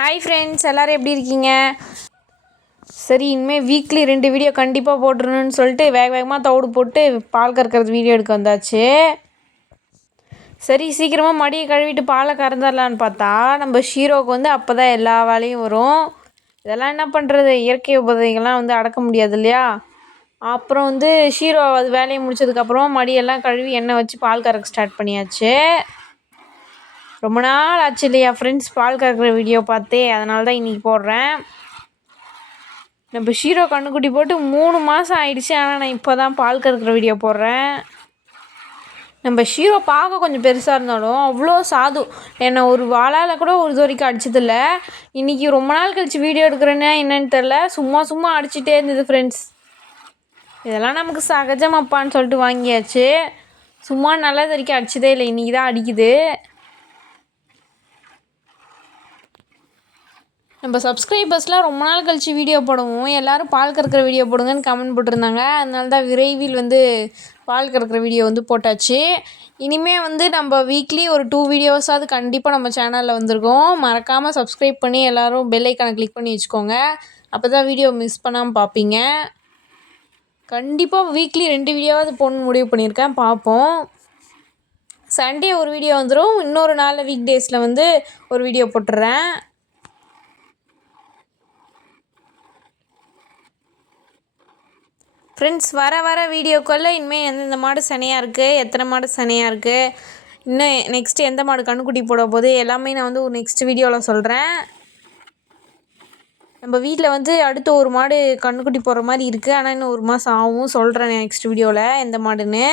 Hi friends, எல்லோரும் எப்படி இருக்கீங்க? சரி, இனிமேல் வீக்லி 2 வீடியோ கண்டிப்பாக போட்டுருணுன்னு சொல்லிட்டு வேகமாக தவிடு போட்டு பால் கறக்கிறது வீடியோ எடுக்க வந்தாச்சு. சரி, சீக்கிரமாக மடியை கழுவிட்டு பாலை கறந்துடலான்னு பார்த்தா நம்ம ஷீரோவுக்கு அப்போ தான் எல்லா வேலையும் வரும். இதெல்லாம் என்ன பண்ணுறது, இயற்கை உபதைகள்லாம் அடக்க முடியாது இல்லையா? அப்புறம் ஷீரோ அது வேலையை முடிச்சதுக்கப்புறம் மடியெல்லாம் கழுவி எண்ணெய் வச்சு பால் கறக்க ஸ்டார்ட் பண்ணியாச்சு. ரொம்ப நாள் ஆச்சு இல்லையா ஃப்ரெண்ட்ஸ் பால் கறக்கிற வீடியோ பார்த்தே, அதனால தான் இன்றைக்கி போடுறேன். நம்ம ஷீரோ கண்ணுக்குட்டி போட்டு 3 மாதம் ஆயிடுச்சு, ஆனால் நான் இப்போ தான் பால் கறக்கிற வீடியோ போடுறேன். நம்ம ஷீரோ பார்க்க கொஞ்சம் பெருசாக இருந்தாலும் அவ்வளோ சாது. என்னை ஒரு வாளால் கூட ஒரு இது வரைக்கும் அடிச்சதில்லை. இன்றைக்கி ரொம்ப நாள் கழித்து வீடியோ எடுக்கிறேன்னா என்னன்னு தெரில, சும்மா அடிச்சிட்டே இருந்தது ஃப்ரெண்ட்ஸ். இதெல்லாம் நமக்கு சகஜமாப்பான்னு சொல்லிட்டு வாங்கியாச்சு. சும்மா நல்லது வரைக்கும் அடிச்சதே இல்லை, இன்றைக்கி தான் அடிக்குது. நம்ம சப்ஸ்கிரைபர்ஸ்லாம் ரொம்ப நாள் கழித்து வீடியோ போடுவோம், எல்லோரும் பால் கறக்கிற வீடியோ போடுங்கன்னு கமெண்ட் போட்டிருந்தாங்க. அதனால தான் விரைவில் பால் கறக்கிற வீடியோ போட்டாச்சு. இனிமேல் நம்ம வீக்லி ஒரு 2 வீடியோஸாவது கண்டிப்பாக நம்ம சேனலில் வந்திருக்கோம். மறக்காமல் சப்ஸ்கிரைப் பண்ணி எல்லோரும் பெல் ஐக்கானை கிளிக் பண்ணி வச்சுக்கோங்க. அப்போ தான் வீடியோ மிஸ் பண்ணாமல் பார்ப்பீங்க. கண்டிப்பாக வீக்லி 2 வீடியோவாவது போடணும்னு முடிவு பண்ணியிருக்கேன், பார்ப்போம். சண்டே ஒரு வீடியோ வந்துடும், இன்னொரு நாள் வீக் டேஸில் ஒரு வீடியோ போட்டுடுறேன். ஃப்ரெண்ட்ஸ், வர வீடியோக்குள்ளே இனிமேல் எந்தெந்த மாடு சனையாக இருக்குது, எத்தனை மாடு சனையாக இருக்குது, இன்னும் நெக்ஸ்ட்டு எந்த மாடு கண்ணுக்குட்டி போட போகுது எல்லாமே நான் ஒரு நெக்ஸ்ட் வீடியோவில் சொல்கிறேன். நம்ம வீட்டில் அடுத்து ஒரு மாடு கண்ணுக்குட்டி போடுற மாதிரி இருக்குது, ஆனால் இன்னும் 1 மாதம் ஆகும். சொல்கிறேன் நெக்ஸ்ட் வீடியோவில் எந்த மாடுன்னு.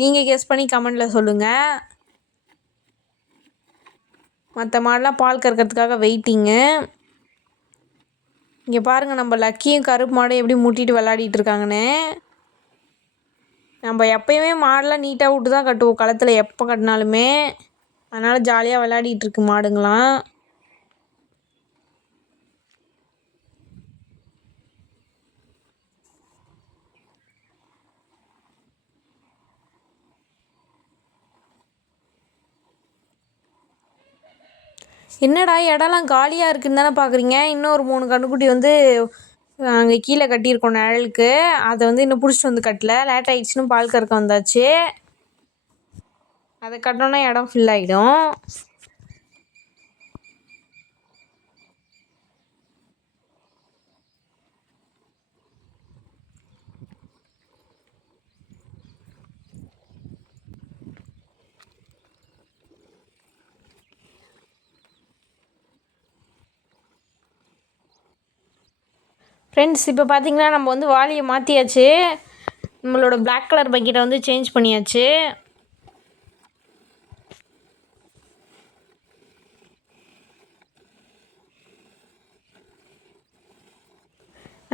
நீங்கள் கெஸ் பண்ணி கமெண்டில் சொல்லுங்கள். மற்ற மாடெலாம் பால் கறக்கிறதுக்காக வெயிட்டிங்கு. இங்கே பாருங்கள், நம்ம லக்கியும் கருப்பு மாடும் எப்படி முட்டிட்டு விளையாடிட்டு இருக்காங்கன்னு. நம்ம எப்போயுமே மாடெலாம் நீட்டாக விட்டு தான் கட்டுவோம், களத்தில் எப்போ கட்டினாலுமே. அதனால் ஜாலியாக விளையாடிட்டு இருக்கு மாடுங்களாம். என்னடா இடம்லாம் காலியாக இருக்குன்னு தானே பார்க்குறீங்க? இன்னும் ஒரு 3 கன்றுக்குட்டி அங்கே கீழே கட்டியிருக்கோம் நிழலுக்கு. அதை இன்னும் பிடிச்சிட்டு கட்டல, லேட் ஆகிடுச்சுன்னு பால் கறக்க வந்தாச்சு. அதை கட்டினோன்னா இடம் ஃபில் ஆகிடும். ஃப்ரெண்ட்ஸ், இப்போ பார்த்தீங்கன்னா நம்ம வாளியை மாற்றியாச்சு. நம்மளோட பிளாக் கலர் பக்கெட்டை சேஞ்ச் பண்ணியாச்சு.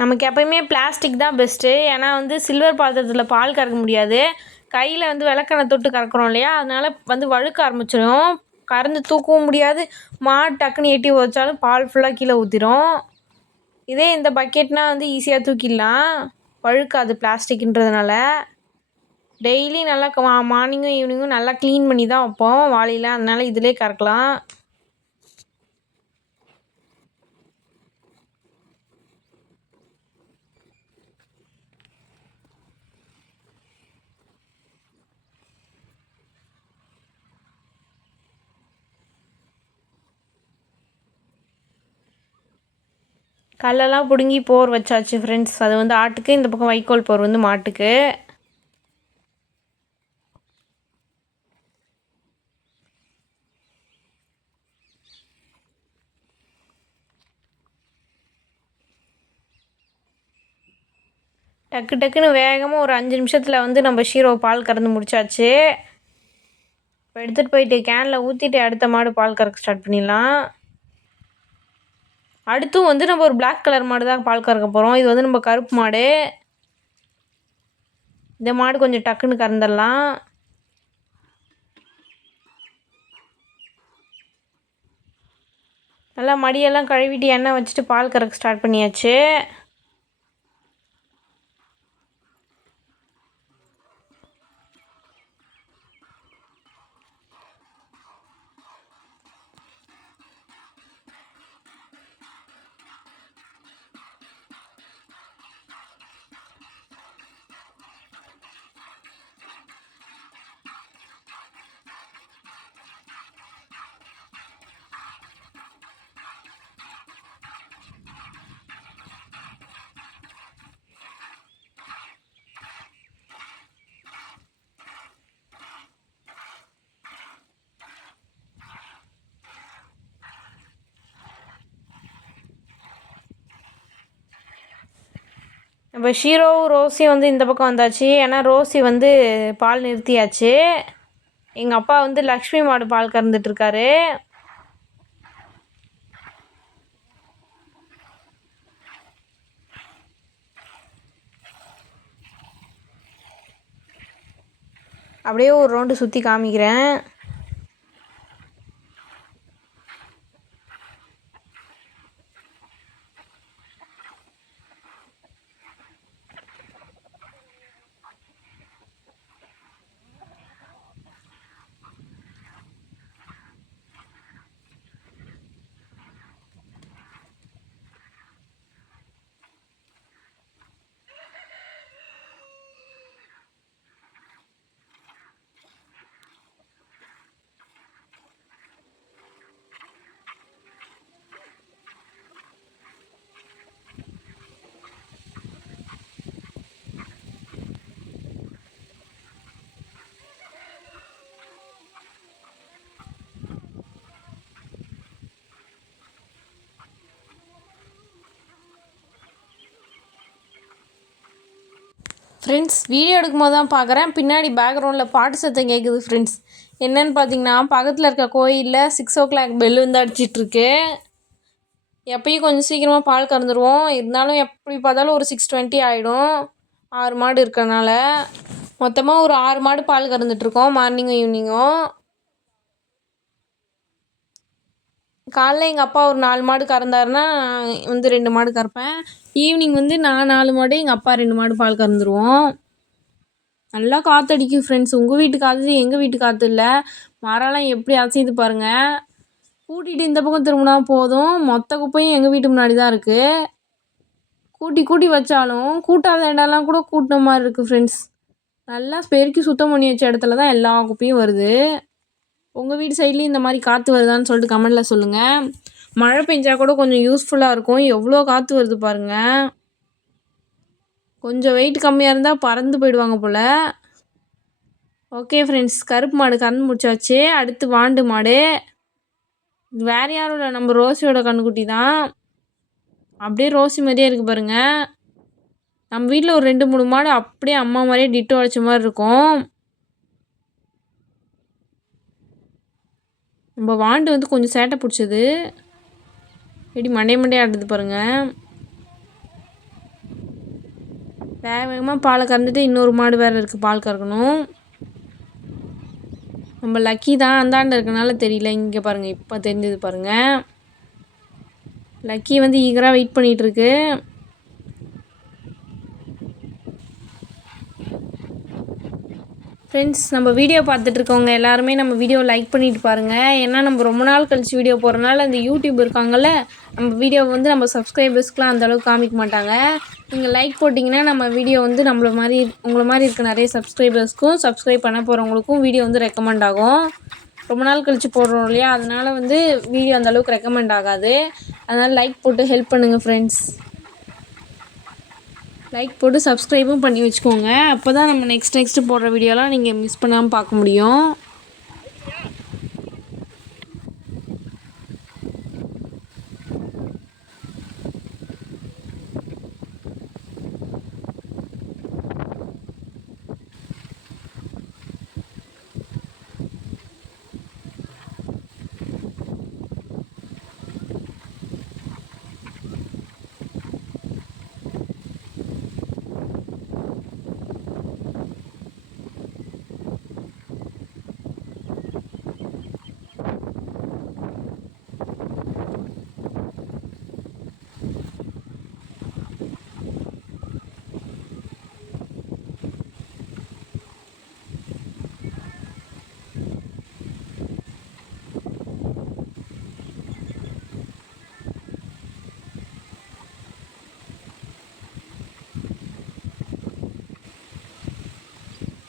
நமக்கு எப்போயுமே பிளாஸ்டிக் தான் பெஸ்ட்டு. ஏன்னா சில்வர் பாத்திரத்தில் பால் கறக்க முடியாது. கையில் விளக்கெண்ணெய் தொட்டு கறக்குறோம் இல்லையா, அதனால் வழுக்க ஆரம்பிச்சிடும். கறந்து தூக்கவும் முடியாது. மாடு டக்குன்னு எட்டி உதைச்சாலும் பால் ஃபுல்லாக கீழே ஊற்றிடும். இதே இந்த பக்கெட்னால் ஈஸியாக தூக்கிடலாம், வழுக்காது பிளாஸ்டிக்ன்றதுனால. டெய்லி நல்லா மார்னிங்கும் ஈவினிங்கும் நல்லா க்ளீன் பண்ணி தான் வைப்போம் வாளியில், அதனால் இதிலே கறக்கலாம். கல்லெல்லாம் பிடுங்கி போர் வச்சாச்சு ஃப்ரெண்ட்ஸ். அது ஆட்டுக்கு, இந்த பக்கம் வைக்கோல் போர் மாட்டுக்கு. டக்குன்னு வேகமாக ஒரு 5 நிமிஷத்தில் நம்ம ஷீரோ பால் கறந்து முடிச்சாச்சு. இப்போ எடுத்துகிட்டு போயிட்டு கேனில் ஊற்றிட்டு அடுத்த மாடு பால் கறக்க ஸ்டார்ட் பண்ணிடலாம். அடுத்தும் நம்ம ஒரு பிளாக் கலர் மாடு தான் பால் கறக்க போகிறோம். இது நம்ம கருப்பு மாடு. இந்த மாடு கொஞ்சம் டக்குன்னு கறந்துடலாம். நல்லா மடியெல்லாம் கழுவிட்டு எண்ணெய் வச்சுட்டு பால் கறக்க ஸ்டார்ட் பண்ணியாச்சு. நம்ம ஷீரோவும் ரோஸியும் வந்து இந்த பக்கம் வந்தாச்சு. ஏன்னா ரோஸி வந்து பால் நிறுத்தியாச்சு. எங்கள் அப்பா வந்து லக்ஷ்மி மாடு பால் கறந்துட்டுருக்காரு. அப்படியே ஒரு ரவுண்டு சுற்றி காமிக்கிறேன். ஃப்ரெண்ட்ஸ், வீடியோ எடுக்கும்போது தான் பார்க்குறேன், பின்னாடி பேக்ரவுண்டில் பாட்டு சத்தம் கேட்குது ஃப்ரெண்ட்ஸ். என்னென்னு பார்த்தீங்கன்னா, பக்கத்தில் இருக்க கோயிலில் 6 o'clock பெல் வந்து அடிச்சிட்ருக்கு. எப்பயும் கொஞ்சம் சீக்கிரமாக பால் கறந்துருவோம். இருந்தாலும் எப்படி பார்த்தாலும் ஒரு 6:20 ஆகிடும். 6 மாடு இருக்கிறனால மொத்தமாக ஒரு 6 மாடு பால் கறந்துட்டுருக்கோம், மார்னிங்கும் ஈவினிங்கும். காலைல எங்கள் அப்பா ஒரு 4 மாடு கறந்தாருன்னா வந்து 2 மாடு கறப்பேன். ஈவினிங் வந்து நான் 4 மாடு, எங்கள் அப்பா 2 மாடு பால் கறந்துருவோம். நல்லா காற்றடிக்கும் ஃப்ரெண்ட்ஸ். உங்கள் வீட்டு காற்று எங்கள் வீட்டு காற்று இல்லை. மரம்லாம் எப்படி அசையுது பாருங்கள். கூட்டிகிட்டு இந்த பக்கம் திரும்பினா போதும், மொத்த குப்பையும் எங்கள் வீட்டு முன்னாடி தான் இருக்குது. கூட்டி வச்சாலும் கூட்டாத இடம்லாம் கூட கூட்டின மாதிரி இருக்குது ஃப்ரெண்ட்ஸ். நல்லா பெருக்கி சுத்தம் பண்ணி வச்ச இடத்துல தான் எல்லா குப்பையும் வருது. உங்கள் வீட்டு சைட்லேயும் இந்த மாதிரி காற்று வருதான்னு சொல்லிட்டு கமெண்டில் சொல்லுங்கள். மழை பெஞ்சா கூட கொஞ்சம் யூஸ்ஃபுல்லாக இருக்கும். எவ்வளோ காற்று வருது பாருங்கள். கொஞ்சம் வெயிட் கம்மியாக இருந்தால் பறந்து போயிடுவாங்க போல். ஓகே ஃப்ரெண்ட்ஸ், கருப்பு மாடு கறந்து முடிச்சாச்சு. அடுத்து வாண்டு மாடு. வேறு யாரும் இல்லை, நம்ம ரோஸியோட கண்ணுக்குட்டி தான். அப்படியே ரோஸி மாதிரியே இருக்குது பாருங்கள். நம்ம வீட்டில் ஒரு 2-3 மாடு அப்படியே அம்மா மாதிரியே டிட்டோ அடித்த மாதிரி இருக்கும். நம்ம வாண்டு வந்து கொஞ்சம் சேட்டை பிடிச்சது. எப்படி மண்டே ஆடுது பாருங்கள். வேகமாக பாலை கறந்துட்டு இன்னொரு மாடு வேறு இருக்குது பால் கறக்கணும். நம்ம லக்கி தான் அந்தாண்ட இருக்கனால தெரியல. இங்கே பாருங்கள், இப்போ தெரிஞ்சது பாருங்கள். லக்கி வந்து ஈகராக வெயிட் பண்ணிகிட்ருக்கு. ஃப்ரெண்ட்ஸ், நம்ம வீடியோ பார்த்துட்ருக்கவங்க எல்லாருமே நம்ம வீடியோ லைக் பண்ணிட்டு பாருங்கள். ஏன்னா நம்ம ரொம்ப நாள் கழிச்சு வீடியோ போடுறதுனால அந்த யூடியூப் இருக்காங்கள்ல, நம்ம வீடியோ வந்து நம்ம சப்ஸ்கிரைபர்ஸ்க்குலாம் அந்தளவுக்கு காமிக்க மாட்டாங்க. நீங்கள் லைக் போட்டிங்கன்னா நம்ம வீடியோ வந்து உங்களை மாதிரி இருக்க நிறைய சப்ஸ்கிரைபர்ஸ்க்கும் சப்ஸ்கிரைப் பண்ண போகிறவங்களுக்கும் வீடியோ வந்து ரெக்கமெண்ட் ஆகும். ரொம்ப நாள் கழித்து போடுறோம் இல்லையா, அதனால் வந்து வீடியோ அந்தளவுக்கு ரெக்கமெண்ட் ஆகாது. அதனால் லைக் போட்டு ஹெல்ப் பண்ணுங்கள் ஃப்ரெண்ட்ஸ். லைக் போட்டு சப்ஸ்கிரைபும் பண்ணி வச்சுக்கோங்க. அப்போ தான் நம்ம நெக்ஸ்ட்டு போடுற வீடியோலாம் நீங்கள் மிஸ் பண்ணாமல் பார்க்க முடியும்.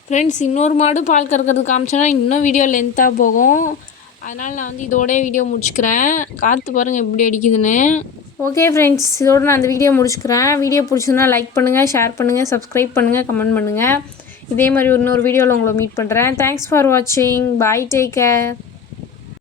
ஃப்ரெண்ட்ஸ், இன்னொரு மாடு பால் கறக்கிறது காமிச்சோன்னா இன்னும் வீடியோ லென்த்தாக போகும். அதனால் நான் வந்து இதோடய வீடியோ முடிச்சுக்கிறேன். காற்று பாருங்கள் எப்படி அடிக்குதுன்னு. ஓகே ஃப்ரெண்ட்ஸ், இதோடு நான் அந்த வீடியோ முடிச்சுக்கிறேன். வீடியோ பிடிச்சதுன்னா லைக் பண்ணுங்கள், ஷேர் பண்ணுங்கள், சப்ஸ்கிரைப் பண்ணுங்கள், கமெண்ட் பண்ணுங்கள். இதே மாதிரி இன்னொரு வீடியோவில் உங்களை மீட் பண்ணுறேன். தேங்க்ஸ் ஃபார் வாட்சிங். பாய், டேக் கேர்.